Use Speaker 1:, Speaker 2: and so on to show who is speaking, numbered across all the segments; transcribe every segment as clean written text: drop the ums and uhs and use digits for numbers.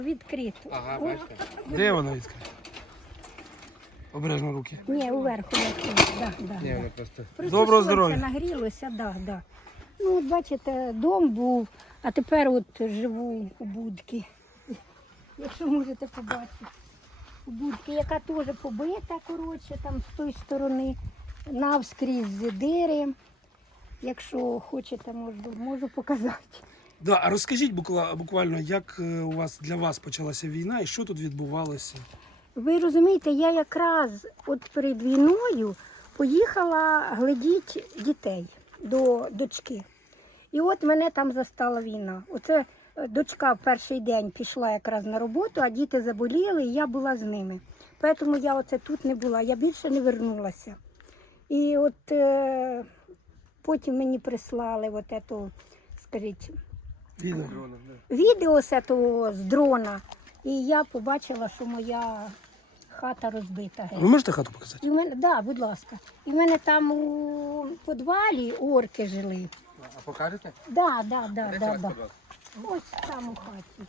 Speaker 1: Відкрито.
Speaker 2: Ага, бачите.
Speaker 3: Де вона відкрита? Обережно руки.
Speaker 1: Ні, уверху відкрито. Да.
Speaker 2: Ні, вони просто...
Speaker 1: Просто
Speaker 3: Доброго
Speaker 1: сонце
Speaker 3: здоров'я.
Speaker 1: нагрілося, да. Ну, от бачите, дом був, а тепер от живу у будці. Якщо можете побачити. У будці, яка теж побита, коротше, там з тої сторони, навскрізь дири. Якщо хочете, можу показати.
Speaker 3: Да, а розкажіть буквально, як для вас почалася війна і що тут відбувалося?
Speaker 1: Ви розумієте, я якраз от перед війною поїхала глядіти дітей до дочки. І от мене там застала війна. Оце дочка в перший день пішла якраз на роботу, а діти заболіли, і я була з ними. Тому я оце тут не була, я більше не вернулася. І от потім мені прислали от ету, скажіть, відео з дрона. І я побачила, що моя хата розбита.
Speaker 3: Ви можете хату показати?
Speaker 1: І в мене, да, будь ласка. І в мене там у підвалі орки жили.
Speaker 2: А покажете?
Speaker 1: Да. Ось там у хаті.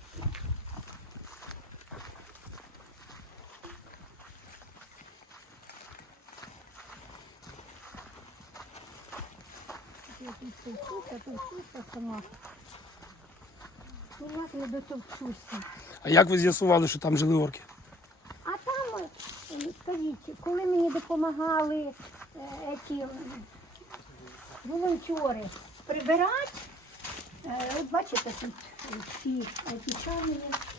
Speaker 1: Тут сама. Ніяк не дотовчуся.
Speaker 3: А як ви з'ясували, що там жили орки?
Speaker 1: А там, скажіть, коли мені допомагали ці волонтери прибирати, от бачите, тут всі ці чани,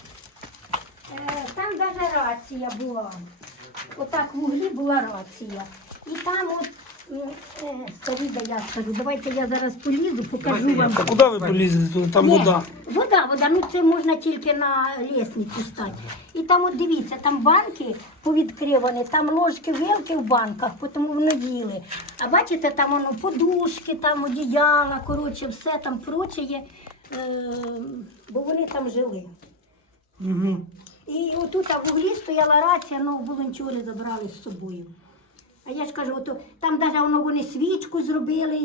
Speaker 1: там навіть рація була. Отак в углі була рація. І там от, скажіть, я скажу, давайте я зараз полізу, покажу вам.
Speaker 3: А куди ви полізете? Тут там
Speaker 1: Ні,
Speaker 3: вода.
Speaker 1: Вода, ну це можна тільки на лісниці стати. І там, от дивіться, там банки повідкривані, там ложки, вилки в банках, тому воно їли. А бачите, там воно подушки, там одіяла, коротше, все там прочее, бо вони там жили.
Speaker 3: Угу.
Speaker 1: І отут в углі стояла рація, ну волонтери забрали з собою. А я ж кажу, там навіть вони свічку зробили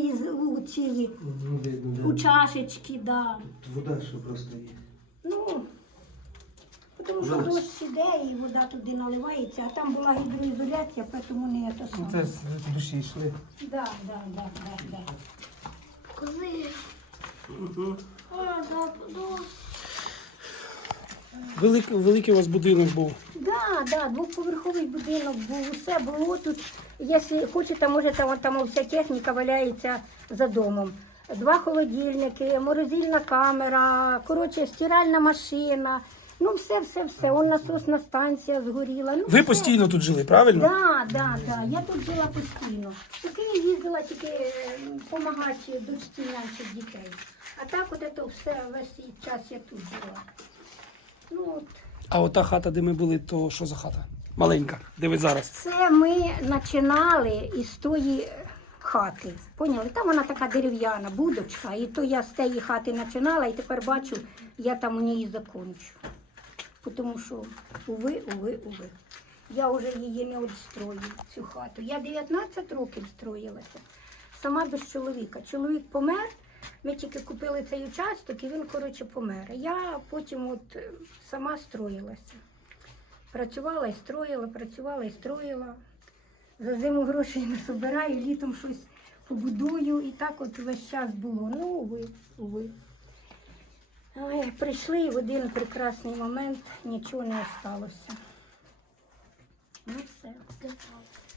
Speaker 1: у чашечки, да.
Speaker 3: Вода ще просто є.
Speaker 1: Ну, тому що дощ іде і вода туди наливається, а там була гідроізоляція, тому не це саме.
Speaker 3: Це з душі йшли.
Speaker 1: Да.
Speaker 4: Коли?
Speaker 3: Великий у вас будинок був.
Speaker 1: Да, двоповерховий будинок був, усе було тут. Якщо хочете, можете, там вся техніка валяється за домом. 2 холодильники, морозильна камера, коротше, стиральна машина. Ну, все. Он насосна станція згоріла. Ну,
Speaker 3: Ви
Speaker 1: все.
Speaker 3: постійно тут жили, правильно?
Speaker 1: Да. Я тут жила постійно. У Київ їздила тільки допомагати дочці наших дітей. А так от це все, весь час я тут жила. Ну, от.
Speaker 3: А ота хата, де ми були, то що за хата? Маленька, де ви зараз?
Speaker 1: Це ми починали із тої хати. Поняли? Там вона така дерев'яна, будочка. І то я з тієї хати починала, і тепер бачу, я там у ній закончу. Тому що, уви. Я вже її не відстрою, цю хату. Я 19 років строїлася, сама без чоловіка. Чоловік помер, ми тільки купили цей участок, і він, коротше, помер. Я потім сама строїлася. Працювала і строїла. За зиму грошей не збираю, літом щось побудую. І так от весь час було. Ну, уви. Ой, прийшли і в один прекрасний момент нічого не залишилося. Ну все.